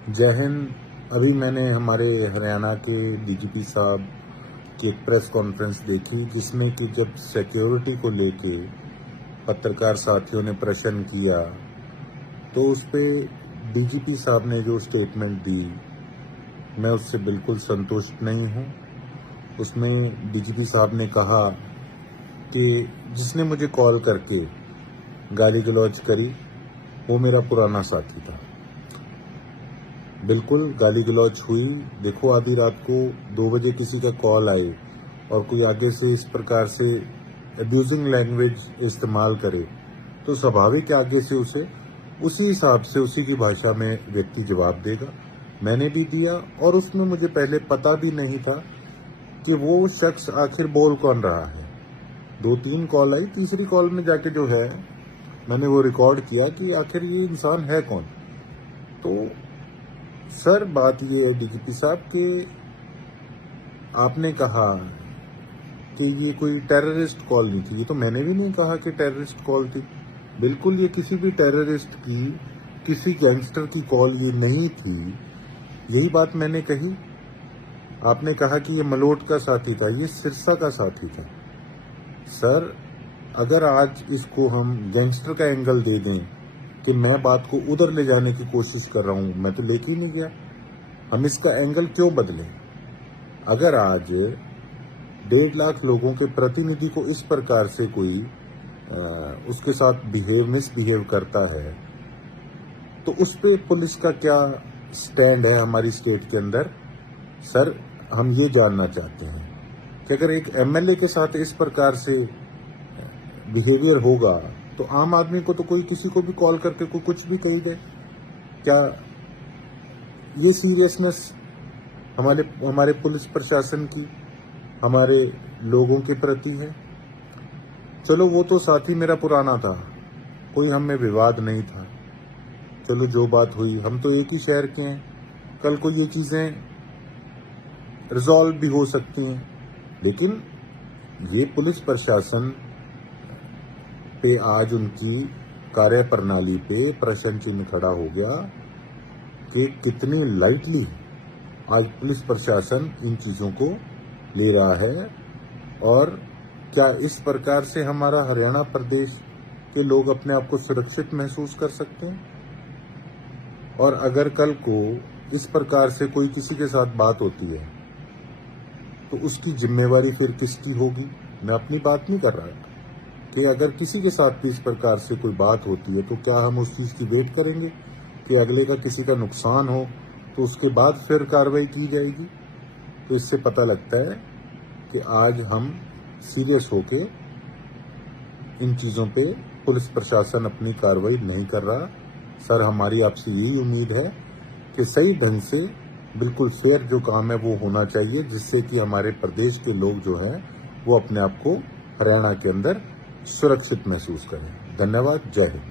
जय हिंद। अभी मैंने हमारे हरियाणा के डीजीपी साहब की एक प्रेस कॉन्फ्रेंस देखी, जिसमें कि जब सिक्योरिटी को लेके पत्रकार साथियों ने प्रश्न किया तो उस पे डीजीपी साहब ने जो स्टेटमेंट दी, मैं उससे बिल्कुल संतुष्ट नहीं हूं। उसमें डीजीपी साहब ने कहा कि जिसने मुझे कॉल करके गाली गलौज करी वो मेरा पुराना साथी था। बिल्कुल गाली गलौज हुई। देखो, आधी रात को 2 बजे किसी का कॉल आए और कोई आगे से इस प्रकार से अब्यूजिंग लैंग्वेज इस्तेमाल करे तो स्वाभाविक आगे से उसे उसी हिसाब से उसी की भाषा में व्यक्ति जवाब देगा। मैंने भी दिया और उसमें मुझे पहले पता भी नहीं था कि वो शख्स आखिर बोल कौन रहा है। 2-3 कॉल आई, तीसरी कॉल में जाके जो है मैंने वो रिकॉर्ड किया कि आखिर ये इंसान है कौन। तो सर, बात ये है डीजीपी साहब कि आपने कहा कि ये कोई टेररिस्ट कॉल नहीं थी। ये तो मैंने भी नहीं कहा कि टेररिस्ट कॉल थी। बिल्कुल ये किसी भी टेररिस्ट की, किसी गैंगस्टर की कॉल ये नहीं थी। यही बात मैंने कही। आपने कहा कि ये मलोट का साथी था, ये सिरसा का साथी था। सर, अगर आज इसको हम गैंगस्टर का एंगल दे दें कि मैं बात को उधर ले जाने की कोशिश कर रहा हूं, मैं तो लेके ही नहीं गया। हम इसका एंगल क्यों बदलें? अगर आज 1.5 लाख लोगों के प्रतिनिधि को इस प्रकार से कोई उसके साथ मिसबिहेव करता है तो उस पे पुलिस का क्या स्टैंड है हमारी स्टेट के अंदर? सर, हम ये जानना चाहते हैं कि अगर एक एमएलए के साथ इस प्रकार से बिहेवियर होगा तो आम आदमी को तो कोई किसी को भी कॉल करके कोई कुछ भी कही दे। क्या ये सीरियसनेस हमारे पुलिस प्रशासन की, हमारे लोगों के प्रति है? चलो, वो तो साथी मेरा पुराना था, कोई हम में विवाद नहीं था। चलो, जो बात हुई, हम तो एक ही शहर के हैं, कल को ये चीजें रिजॉल्व भी हो सकती हैं। लेकिन ये पुलिस प्रशासन पे आज उनकी कार्य प्रणाली पे प्रश्न चिन्ह खड़ा हो गया कि कितनी लाइटली आज पुलिस प्रशासन इन चीजों को ले रहा है। और क्या इस प्रकार से हमारा हरियाणा प्रदेश के लोग अपने आप को सुरक्षित महसूस कर सकते हैं? और अगर कल को इस प्रकार से कोई किसी के साथ बात होती है तो उसकी जिम्मेवारी फिर किसकी होगी? मैं अपनी बात नहीं कर रहा कि अगर किसी के साथ भी इस प्रकार से कोई बात होती है तो क्या हम उस चीज की वेट करेंगे कि अगले का किसी का नुकसान हो तो उसके बाद फिर कार्रवाई की जाएगी? तो इससे पता लगता है कि आज हम सीरियस होके इन चीजों पे पुलिस प्रशासन अपनी कार्रवाई नहीं कर रहा। सर, हमारी आपसे यही उम्मीद है कि सही ढंग से बिल्कुल फेयर जो काम है वो होना चाहिए, जिससे कि हमारे प्रदेश के लोग जो हैं वो अपने आप को हरियाणा के अंदर सुरक्षित महसूस करें। धन्यवाद। जय हिंद।